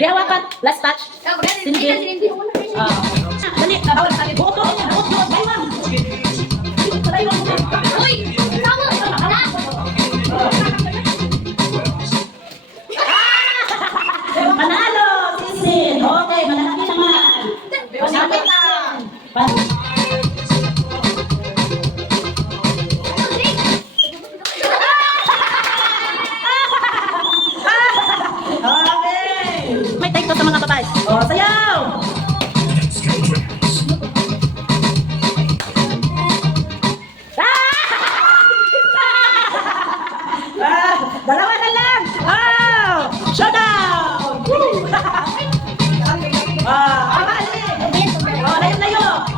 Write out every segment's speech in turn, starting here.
Gawa ka, last touch. Sinigil. Dali, buot mo. Baywang. Uy! Tama! Manalo! Sisin! Okay, malalaki naman. Masapit lang. May take to sa mga babae. Oh, sayaw! Dalawa na lang! Oh! Showdown! Amali! Oh, layo-layo!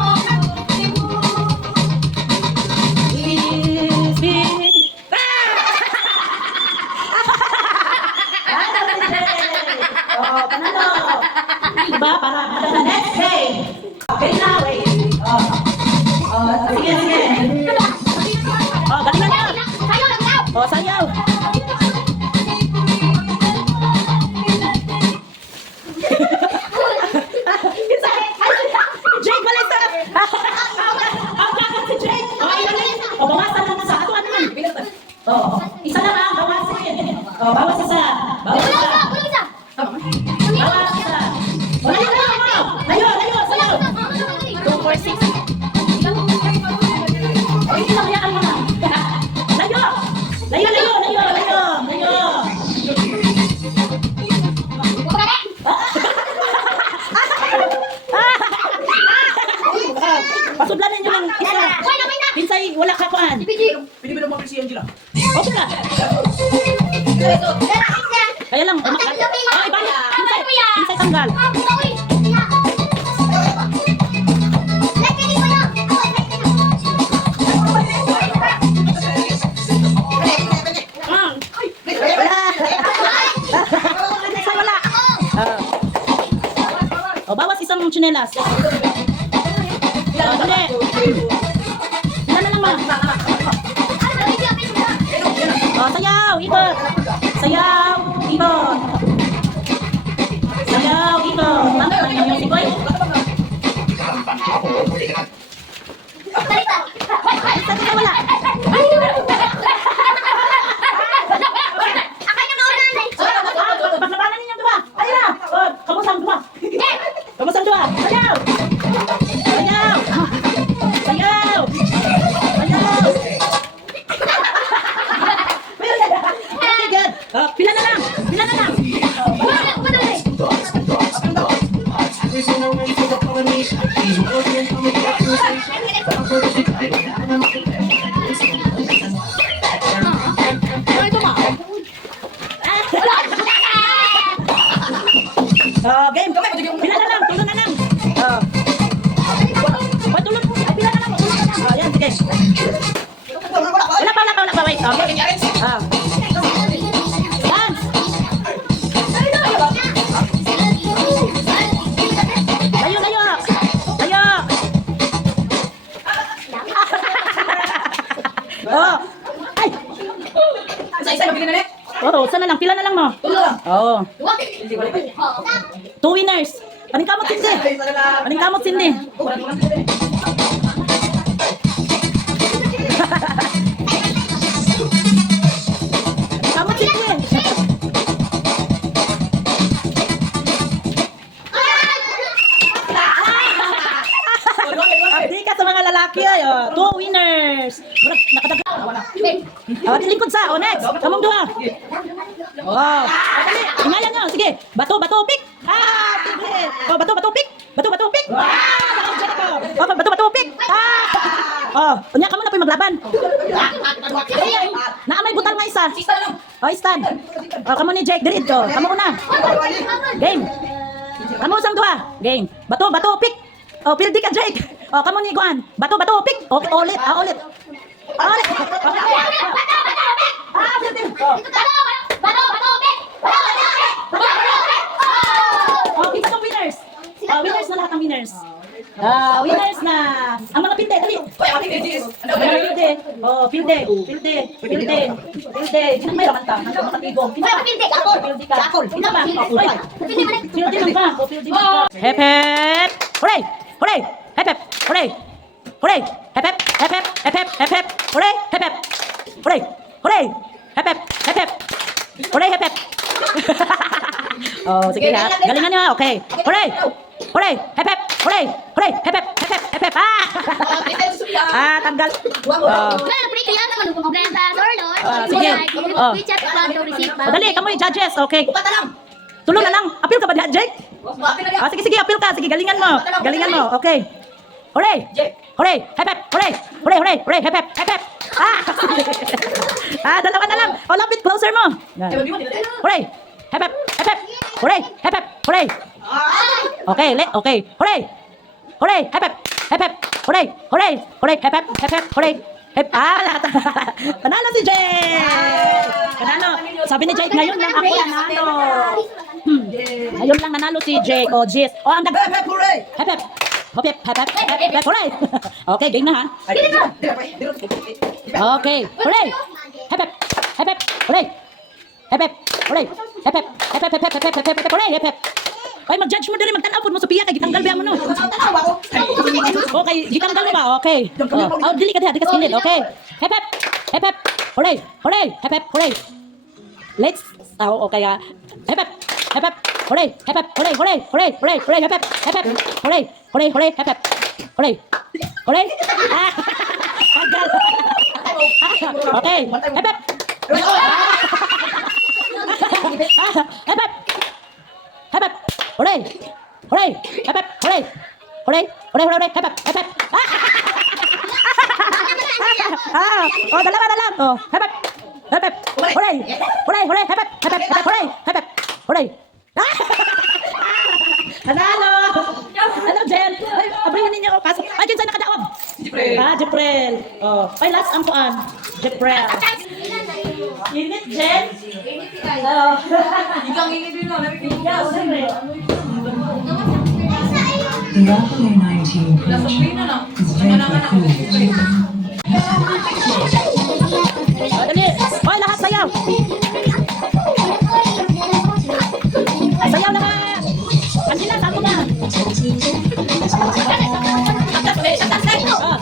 Oh, panalo! Diba? Para next game! Okay na, wait! Sige, sige! Oh, galingan na! Oh, sayaw! Jake, balik sa! Ang kakat si Jake! Oh, ilalim! Oh, bawasan lang sa ato, ano? Oh, isa na lang, bawasin! Oh, bawas isa! Bawas isa! Bawas isa! Oh, layo, layo! Layo, layo! Sayaw! 2, 4, 6! Oh, hindi lang, hayaan mo na! Layo! Layo, layo, layo, layo! Layo! Pasudlanan nyo ng isa. Pinsay, wala kakuan. Pwede ba naman si Angela? Okay na. Kaya lang, umakat. Oh, ibalik. Pinsay tanggal. Pinsay wala. Oh, bawas isang tsinelas. Oh, dali. Ilan na lang ma? Oh, sayaw, ikot. Sayaw, ikot. Sayaw, ikot. Tama ba yung music, boy? Isa ka wala. Paglabanan ninyong dua. Ayun na. Oh, kamusang dua. Kamusang dua. Sayaw. Sayaw. Sayaw. Sayaw. Okay, good. Oh, pila na lang. Pila na lang. Oh, game. Pila na lang. Tulo na lang. Oh. Ah. Dance. Layo, layo. Layo. Oh. Ay. Isa-isa na na Oh, sana lang. Pila na lang mo. Oh. Two winners. Paning kamot sindi. Paning kamot sindi. Kamot sindi. Abdi ka sa mga lalaki ay. Oh. Two winners. Murag nakadaga. Oh, di lingkod sa. Oh, next. Kamong duha. Oh. Ingayan nyo. Sige. Bato, bato, pick. Ah, sige. Oh, bato, bato, pick. Bato, bato, pick. Oh, bato, bato, pick. Ah. Oh, unya ka mo na po maglaban. Naamay butal nga isa. Oh, stand. Oh, kamo ni Jake diri dito. Kamo una. Game. Kamo usang duha. Game. Bato, bato, pick. Oh, pildi ka Jake. Oh, kamo ni Guan. Bato, bato, pick. Oh, ulit. Ah, ulit. Ulit. Ah, pildi. Oh, kita tong winners. Oh, winners na lahat ng winners. Ah, winners na. Ang mga pilde, dali. Pilde. Oh, pilde. Pilde. Pilde. Pilde. Kinang may raman ka. Hanggang makatigo. Pilde ka. Kinang ba? Pilde lang ka. Oh, pilde lang ka. Hep, hep. Hooray! Hooray! Hep, hep. Hooray! Hooray! Hep, hep. Hep, hep. Hep, hep. Hep, hep. Hooray! Hep, hep. Hooray! Hooray! Hep, hep. Hep, hep. Hooray! Hep, hep. Oh, sige ha. Galingan nyo. Okay. Hooray! Hooray! Hep, hep. Hooray! Hooray! Hep, hep. Hep, hep. Hep, hep. Ah! Ah, tanggal. Oh. Sige. Oh. Oh, dali, kamoy judges. Okay. Tulo na lang. Appeal ka ba, Jake? Ah, sige, sige. Appeal ka. Sige, galingan mo. Galingan mo. Okay. Hooray! Hooray! Hep, hep. Hooray! Hooray! Hooray! Hooray! Hep, hep. Hep, hep. Ah! Ah, dalawa na lang. Oh, lapit. Closer mo. Hooray! Hep, hep. Hep, hep. Hooray! Hep, hep. Hooray! Okay, okay. Hooray! Hooray! Hep, hep. Hep, hep. Hooray! Hooray! Hooray! Hep, hep. Hep, hep. Hooray! Hep. Ah, lahat. Panalo si Jake! Panalo. Sabi ni Jake, ngayon lang ako nanalo. Ngayon lang nanalo si Jake. Oh, jeez. Oh, ang dagat. Hep, hep. Hooray! Hep, hep. Hop, hep, hep, hep, hep, hep, hooray! Okay, game na ha. Okay, hooray! Hep, hep, hep, hep, hooray! Hep, hep, hooray! Hep, hep, hep, hep, hep, hep, hep, hep, hep, hooray! Hep, hep. Oy, mag-judge mo diri, magtanaw pud mo sa piya kay gitanggal biya mo no. Okay, gitanggal mo ba? Okay. Oh, dili ka diha, di ka skillet. Okay. Hep, hep, hep, hep, hooray! Hooray! Hep, hep, hooray! Let's, oh, okay ha. Hep, hep, hep, hep, hooray! Hep, hep, hooray, hooray, hooray, hooray, hooray, hep, hep, hep, hep, hooray! Hooray, hooray, hep, hep. Hooray. Hooray. Ah. Tagal. Okay. Hep, hep. Hep, hep. Hep, hep. Hooray. Hooray. Hep, hep. Hooray. Hooray. Hooray, hooray, hep, hep. Hep, hep. Ah. Oh, dalawa na lang. Oh, hep, hep. Hep, hep. Hooray. Hooray, hooray, hep, hep. Hep, hep. Hooray. Hep, hep. Hooray. Nanalo! Ano, Jen? Ay, abrihan ninyo ako. Pasok. Ay, Jen, saan nakadaog? Jiprel. Ah, Jiprel. Oh. Ay, last ang kuan. Jiprel. Init, Jen? Oh. Igang ingin din no. Yeah, siyempre. The Apollo 19 Nasa approach screen na no. is very cool. Oh, dali. Oy, lahat sayaw. Sayaw lahat. Angela, saan mo na? Oh.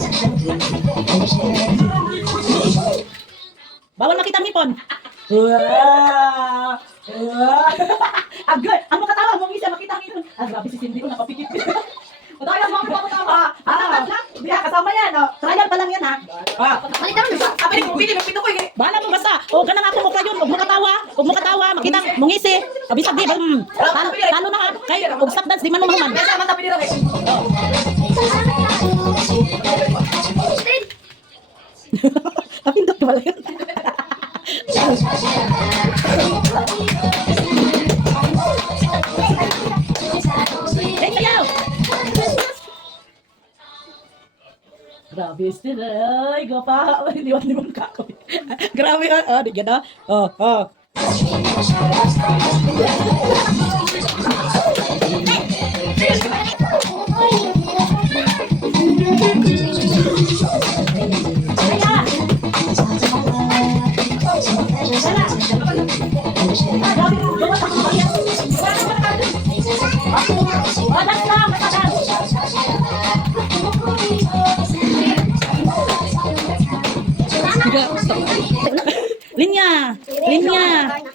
Bawal makita ang hipon. Agad. Ang makatawa mo isa makita ang hipon. Ah, grabe si Cindy ko napapikit. O tayo mo ako tawa. Diya kasama yan. Trial pa lang yan ha. Abay ko pili magpito ko eh. Bahala mo basta. O ganang ako mo kayon. Huwag mo katawa. Huwag mo katawa. Makita mo ngisi. Abisag di. Talo na ha. Kay ug stop dance di man mo man. Kaya man tapi dira kay. Napindot ka pala yun. Hey, sayaw! Grabe, still. Ay, gapa. Ay, liwan-liwan ka ako. Grabe, di ganda. Oh.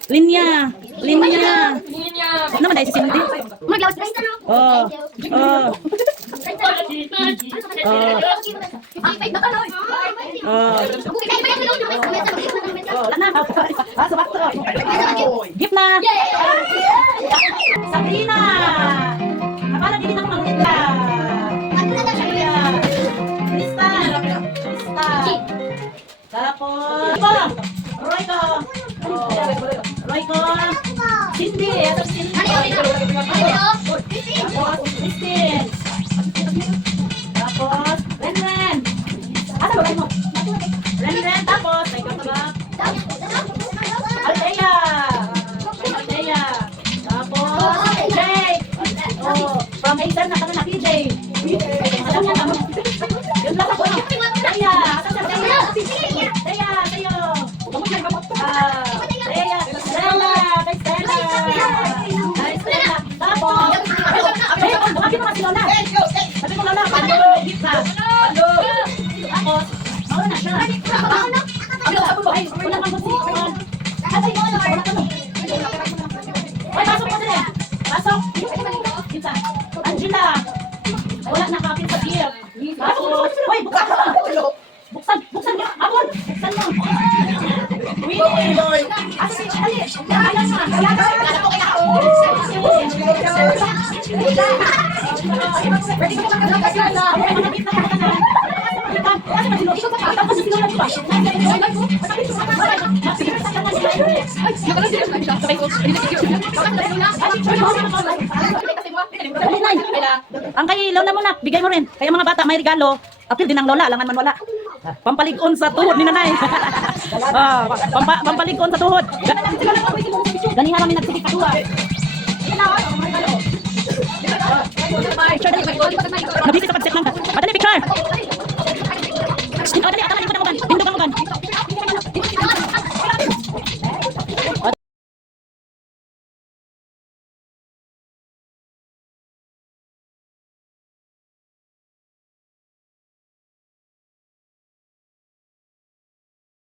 Linya. Ano naman dahil si Cindy? Oh. Wala na. Sabakto. Gift na. Sabrina. Akala din ako maganda. Krista. Tapos. Royco. Cindy. Christine. Tapos. Ren. Ano ba mo? Ren. Tapos. Althea. Tapos. Jake. Oh, from Hazen na kami na PJ. Alam niya naman. Yun lang ako. Teya. Teya. Stella. Tapos. Bakit naman si Lola? Sabi ko Lola, pando. Gift na. Pando. Tapos. Mawala na siya. Ay, wala kang magsisikon. Ay, pasok mo din. Pasok. Kita. Angela. Wala na kapit sa gift. Tapos. Uy, buksan niyo. Abon. Buksan mo. Winnie. Asa si Chali. Ang kay Lola mo na, bigay mo rin. Kaya mga bata may regalo, apil din ang Lola, alangan man wala. Pampalig-on sa tuhod ni nanay. Pampalig-on sa tuhod. Ganihan kami nagsisikadua. Nabisi sa pag-set lang. Madali picture.